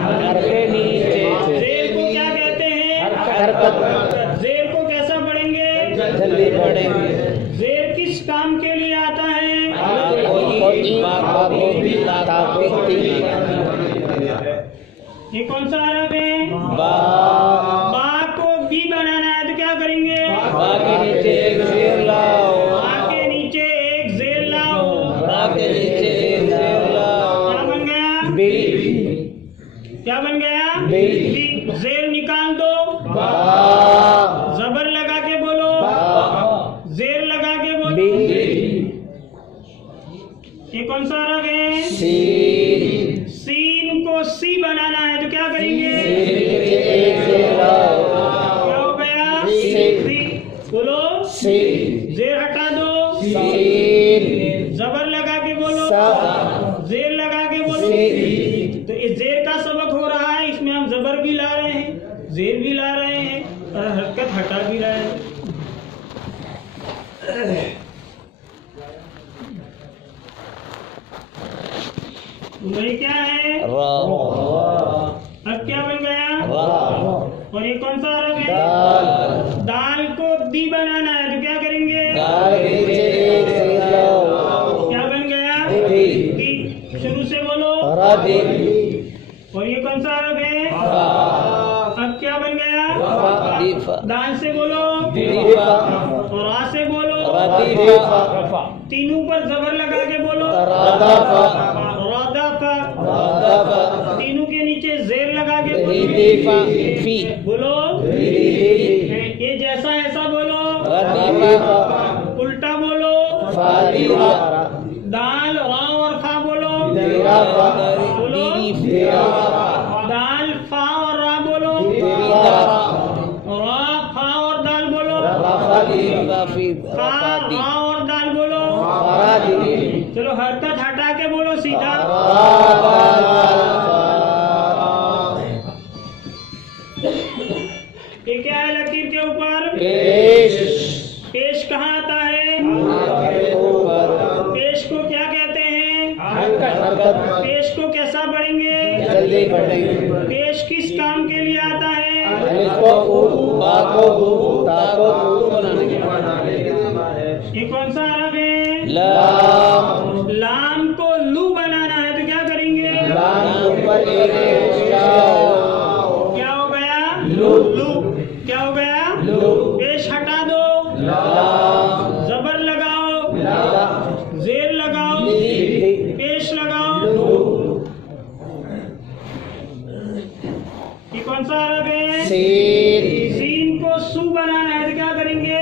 घर के नीचे। जेर को क्या कहते हैं? हरकत। जेर को कैसा पढ़ेंगे? जल्दी पढ़ेंगे। जेर किस काम के लिए आता है? ये कौन सा हरफ है? बा को बी बनाना है तो क्या करेंगे? बा के नीचे एक जेर लाओ। बा के नीचे एक जेर लाओ। बा के नीचे एक जेर लाओ। क्या बन गया? बी। क्या बन गया? बी। जेर निकाल दो। बा। जबर लगा के बोलो। बा। जेर लगा के बोलो। बी। ये कौन सा हरफ है? सीन। सीन को सी बनाना है तो क्या करेंगे? एक जेर लाओ। क्या हो गया? सी। बोलो। सी। जेर हटा दो। सीन। जबर लगा के बोलो। सा। जेर लगा के बोलो। सी। तो इस जेर का सबक हो रहा है, इसमें हम जबर भी ला रहे हैं, जेर भी ला रहे हैं और हरकत हटा भी रहे हैं। वही क्या है? अब क्या बन गया? और ये कौन सा हरफ है? दाल को दी बनाना है तो क्या करेंगे? क्या बन गया? दी। शुरू से बोलो। और ये कौन सा हरफ है? अब क्या बन गया? दाल से बोलो और रा से बोलो। तीनों पर जबर लगा के बोलो। रादाफा। तीनों के नीचे जेर लगा के बोलो। ये जैसा ऐसा बोलो। उल्टा बोलो। दाल रा और फा बोलो। बोलो। दाल फा और रा बोलो। रा फा और दाल बोलो। फा रा और दाल बोलो। चलो हरकत हटा के बोलो सीधा। ये क्या है लकीर के ऊपर? पेश कहाँ आता है? पेश को क्या कहते हैं? पेश को कैसा पढ़ेंगे? जल्दी पढ़ेंगे। पेश किस काम के लिए आता है? ये कौन सा हरफ है? लाम को लू बनाना है तो क्या करेंगे? क्या हो गया? लू। क्या हो गया? पेश हटा दो। जबर लगाओ। जेर लगाओ। पेश लगाओ। ये कौन सा हरफ है? सीन को सू बनाना है तो क्या करेंगे?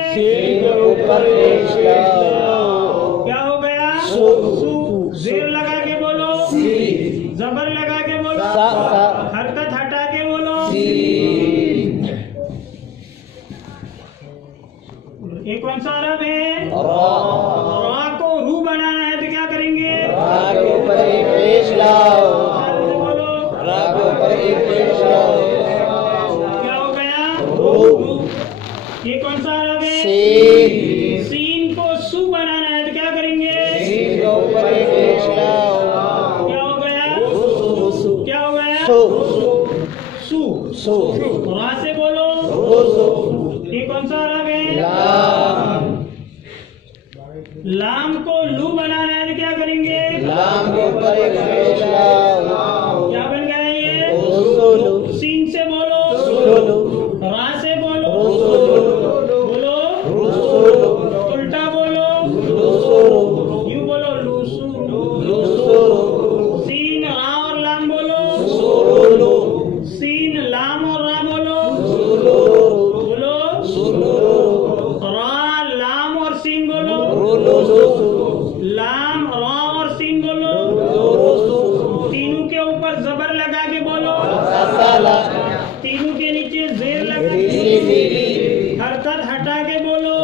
क्या हो गया? सू। जेर लगा के बोलो। जबर लगा के बोलो। हरकत हटा के बोलो। ये कौन सा हरफ है? रा को रू बनाना है तो क्या करेंगे? बोलो। क्या हो गया? ये कौन सा हरफ है? सीन को सू बनाना है तो क्या करेंगे? क्या हो गया? क्या हो गया? सू। रा से बोलो। ये कौन सा हरफ है? लाम को लू बनाना है तो क्या करेंगे? क्या बन गया ये? सीन से बोलो। रा से बोलो। बोलो। उल्टा बोलो। यूं बोलो। लूसू। सीन रा और लाम बोलो। सीन लाम और रा बोलो। बोलो। रा लाम और सीन बोलो। लाम रा और सीन बोलो। तीनों के ऊपर जबर लगा के बोलो। तीनों के नीचे जेर लगा के हरकत हटा के बोलो।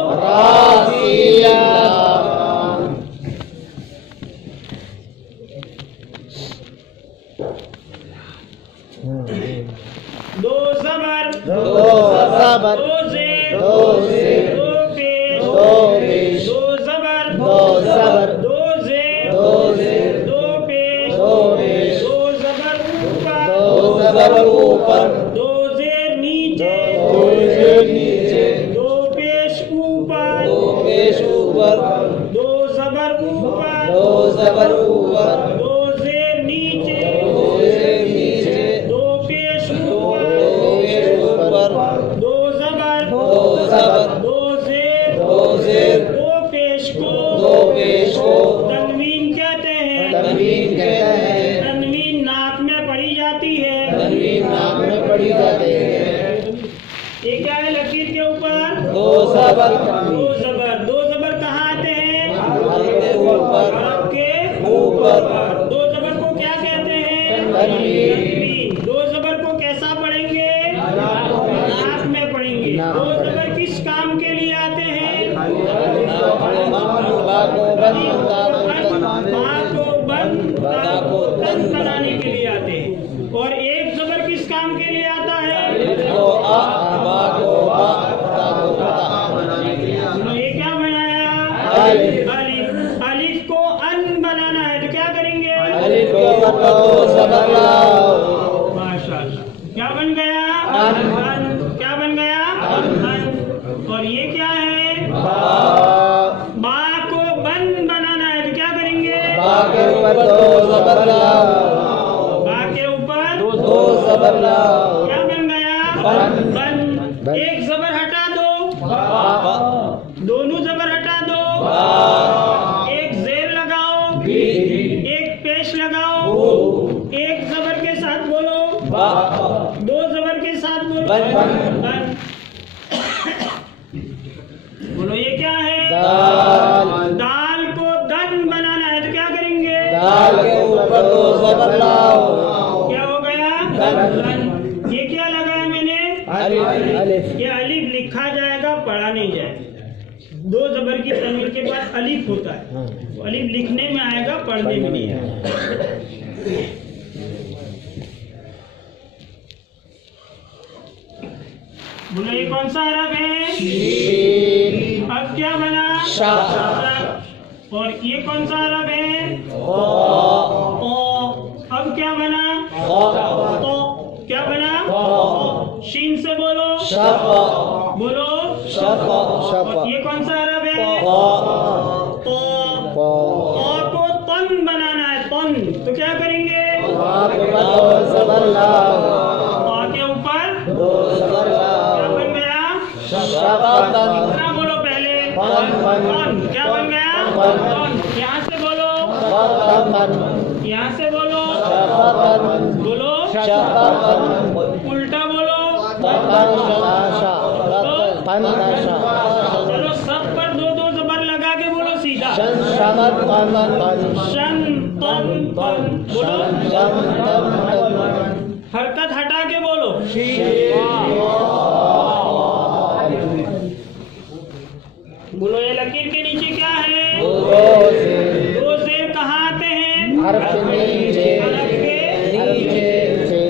दो जबर। दो जेर। दो पेश। दो जबर। दो जेर। दो पेश। दो जबर ऊपर। जबर ऊपर, दो जेर नीचे, दो जेर नीचे, दो पेश ऊपर, दो पेश ऊपर, दो जबर ऊपर, दो जबर ऊपर, दो जेर नीचे, दो जेर नीचे, दो पेश दो ऊपर, पेश ऊपर, दो जबर, दो जेर, दो पेश को तनवीन कहते हैं। तनवीन कहते हैं। तनवीन नाक में पड़ी जाती है। तनवीन नाक में पड़ी जाती है। ये क्या है लकीर के ऊपर? दो जबर, दो जबर। दो जबर कहाँ आते हैं? हल्फ के ऊपर, हल्फ के ऊपर। दो जबर को क्या कहते हैं? तनवीन। तनवीन। दो जबर को कैसा पढ़ेंगे? नाक में पढ़ेंगे। नाक दो में जबर किस काम के लिए आते हैं? बा को बंद, ता को तन, बा को बंद, ता को तन बनाने के लिए आते हैं। और एक जबर किस काम के लिए आता है? को आ, बा को बा, ता को ता। ये क्या बनाया? अलिफ। अलिफ। अलिफ को अन बनाना है तो क्या करेंगे? अलिफ के ऊपर दो जबर लाओ। माशाअल्लाह। क्या बन गया? अन। अन। क्या बन गया? अन। और ये क्या है? बा को बन बनाना है तो क्या करेंगे? बा के ऊपर दो जबर लाओ। बा के ऊपर दो जबर लाओ। क्या बन गया? बन। बन। एक जबर हटा दो, दोनों जबर हटा दो, एक जेर लगाओ, एक पेश लगाओ, एक जबर के साथ बोलो, दो जबर के साथ बोलो। बन। बोलो ये क्या है? दाल। दाल को दन बनाना है तो क्या करेंगे? दाल के ऊपर दो जबर लाओ। क्या हो गया? दन। दन। ये क्या लगाया मैंने? अलिफ। अलिफ। ये अलिफ लिखा जाएगा, पढ़ा नहीं जाएगा। दो जबर की तनवीर के बाद अलिफ होता है। तो अलिफ लिखने में आएगा, पढ़ने में नहीं आएगा। बोलो ये कौन सा अरब है? शीन। अब क्या बना? शा। और ये कौन सा अरब है? ओ। ओ। अब क्या बना? ओ। तो क्या बना? ओ। शीन से बोलो। शफ। बोलो। शफ। और ये कौन सा अरब है? ओ। तो को तन बनाना है। तन तो क्या करेंगे? बा के ऊपर दो जबर लाओ। के ऊपर दो जबर क्या लाओ। बन गया? शफतन। कितना बोलो पहले? तन। तन। क्या बन गया? तन। यहाँ से बोलो, शफतन। यहाँ से बोलो, शफतन। बोलो, शफतन। उल्टा बोलो। तंताशा। तंताशा। चलो सब पर दो दो जबर लगा के बोलो सीधा। शन शमत तन तन। शन तन तन बोलो। शन तन तन। हरकत हटा के बोलो। बोलो ये लकीर के नीचे क्या है? दो जेर कहाँ आते हैं? हर्फ के नीचे। हर्फ के नीचे।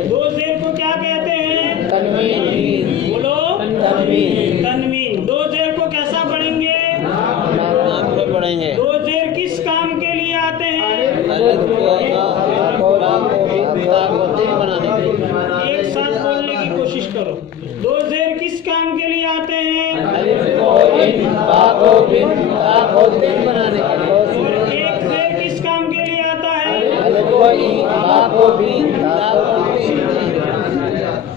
दो जेर को क्या कहते हैं? तनवीन। बोलो। तनवीन। तनवीन। दो जेर को कैसा पढ़ेंगे? नाम पे पढ़ेंगे। दो जेर किस काम के लिए आते हैं? एक साथ बोलने की कोशिश करो। दो जेर किस काम के लिए आते हैं? अलिफ को इन, बा को बिन, ता को तिन बनाने के लिए। और एक जेर किस काम के लिए आता है? अलिफ को इन, बा को बिन, ता को तिन।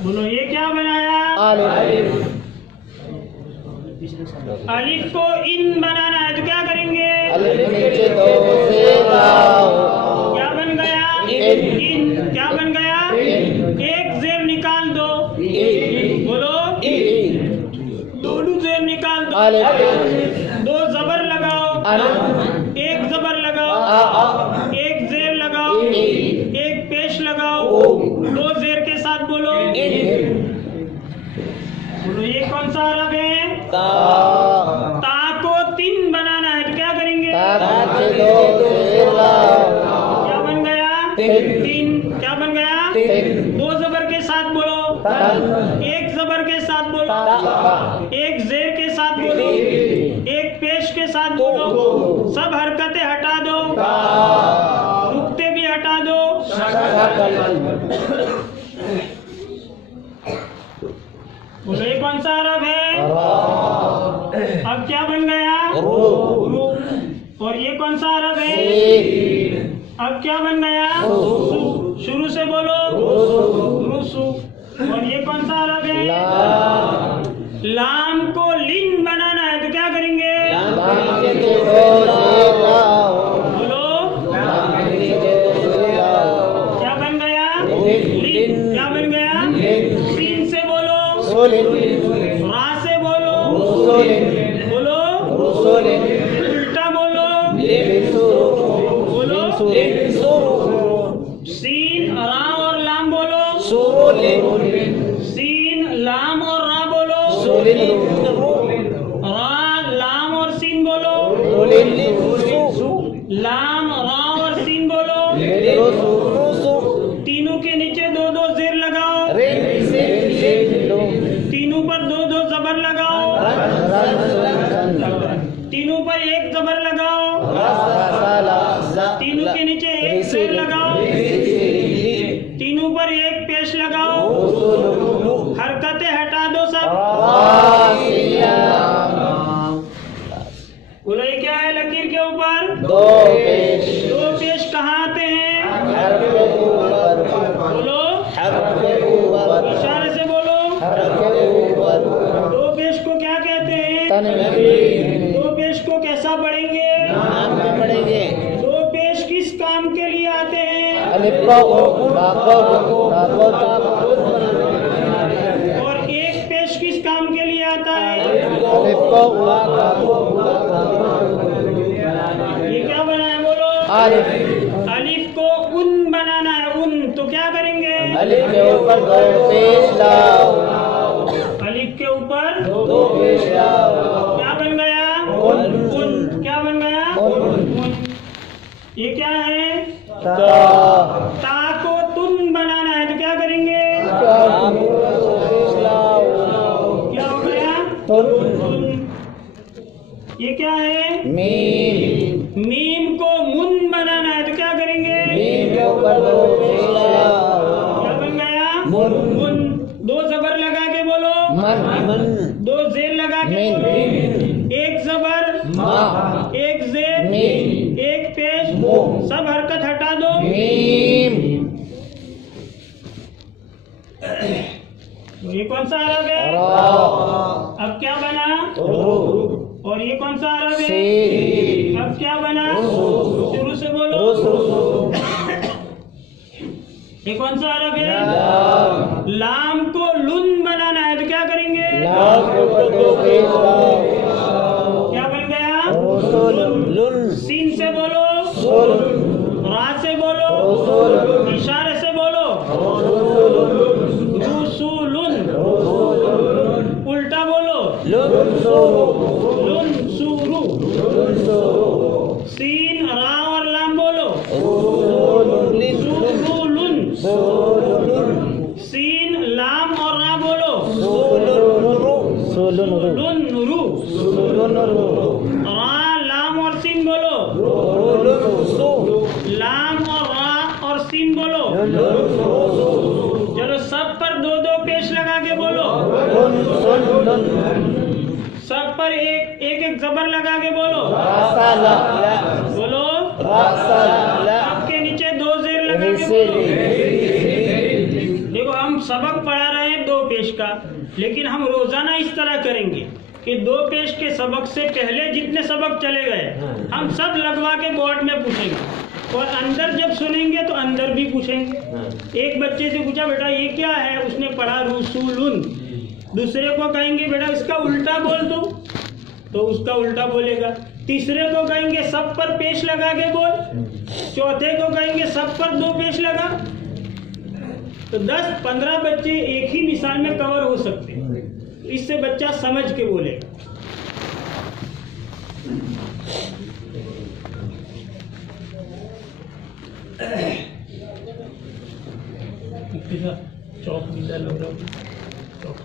बोलो ये क्या बनाया? अलिफ। अलिफ को इन बनाना है तो क्या करेंगे? अलिफ के नीचे दो जेर लाओ। क्या बन गया? इन। इन। क्या बन गया? इन। एक जेर निकाल दो। बोलो। दोनों जेर निकाल दो। अलिफ। दो जबर लगाओ। अलिफ। एक जबर लगाओ, आ। एक जेर लगाओ, एक पेश लगाओ, दो जेर के साथ बोलो। बोलो ये कौन सा अरब है? ता। ता को तीन बनाना है तो क्या करेंगे? ता के दो जेर लाओ। क्या बन गया? तीन। तीन। क्या बन गया? तीन। दो जबर के साथ बोलो, तन। एक जबर के साथ बोलो, ता। एक जेर के साथ बोलो, एक पेश के साथ बोलो। सब हरकतें हटा दो, नुक्ते भी हटा दो। शफतन। बोलो ये कौन सा अरब है? अब क्या बन गया? रू। और ये कौन सा अरब है? अब क्या बन गया? सु। शुरू से बोलो रुसु। और ये कौन सा अरब है? लाम को लिन बनाना है तो क्या करेंगे? बोलो क्या बन गया? लिन। क्या बन गया? सीन से बोलो, रा से बोलो, बोलो उल्टा बोलो, बोलो सीन रा और लाम बोलो, सीन लाम और रा बोलो, रा लाम और सीन बोलो, लाम रा और सीन बोलो। तीनों के नीचे दो दो जेर लगाओ, तीनों पर दो दो जबर लगाओ, तीनों पर एक जबर लगाओ, तीनों के नीचे एक जेर लगाओ, तीनों पर एक पेश लगाओ, हरकतें हटा दो सब। बोलो ये क्या है लकीर के ऊपर? दो पेश कहाँ आते हैं? बोलो इशारे से बोलो। दो पेश को क्या कहते हैं? दो पेश को कैसा पढ़ेंगे? दो पेश किस काम के लिए आते हैं? और एक पेश किस काम के लिए आता है? ये क्या बना है? बोलो अलिफ को उन बनाना है। उन तो क्या करेंगे? अलिफ के ऊपर दो पेश लाओ, अलिफ के ऊपर दो पेश लाओ, क्या बन गया? उन। क्या बन गया? उन। ये क्या है? ता को तुम बनाना है तो क्या करेंगे? क्या हो गया? तुम। ये क्या है? मीम को मुन बनाना है तो क्या करेंगे? क्या बन गया? मुन। दो जबर लगा के बोलो, दो जेर लगा के बोलो, एक जबर, एक जेर, एक पेश, सब हरकत हटा दो। ये कौन सा अरब है? अब क्या बना? और ये कौन सा अरब है? अब क्या बना? शुरू से बोलो। ये कौन सा अरब है? लाम को लुन बनाना है तो क्या करेंगे? क्या बन गया? सीन से बोलो, रा से बोलो, इशारे से बोलो, रुसुलुन। उल्टा बोलो लुनसुरु। सीन रा और लाम बोलो, सीन लाम और रा बोलो, लुनरु। रा लाम और सीन बोलो, लाम और रा और सीन बोलो। चलो सब पर दो दो पेश लगा के बोलो, सब पर एक एक जबर लगा के बोलो, बोलो आपके नीचे दो जेर लगा के बोलो। देखो हम सबक पढ़ा रहे हैं दो पेश का, लेकिन हम रोजाना इस तरह करेंगे कि दो पेश के सबक से पहले जितने सबक चले गए हम सब लगवा के बोर्ड में पूछेंगे, और अंदर जब सुनेंगे तो अंदर भी पूछेंगे। एक बच्चे से पूछा बेटा ये क्या है, उसने पढ़ा रुसुलुन। दूसरे को कहेंगे बेटा इसका उल्टा बोल दो, तो उसका उल्टा बोलेगा। तीसरे को कहेंगे सब पर पेश लगा के बोल, चौथे को कहेंगे सब पर दो पेश लगा। तो 10-15 बच्चे एक ही मिसाल में कवर हो सकते हैं। इससे बच्चा समझ के बोलेगा। चौक मिला लग रहा चौक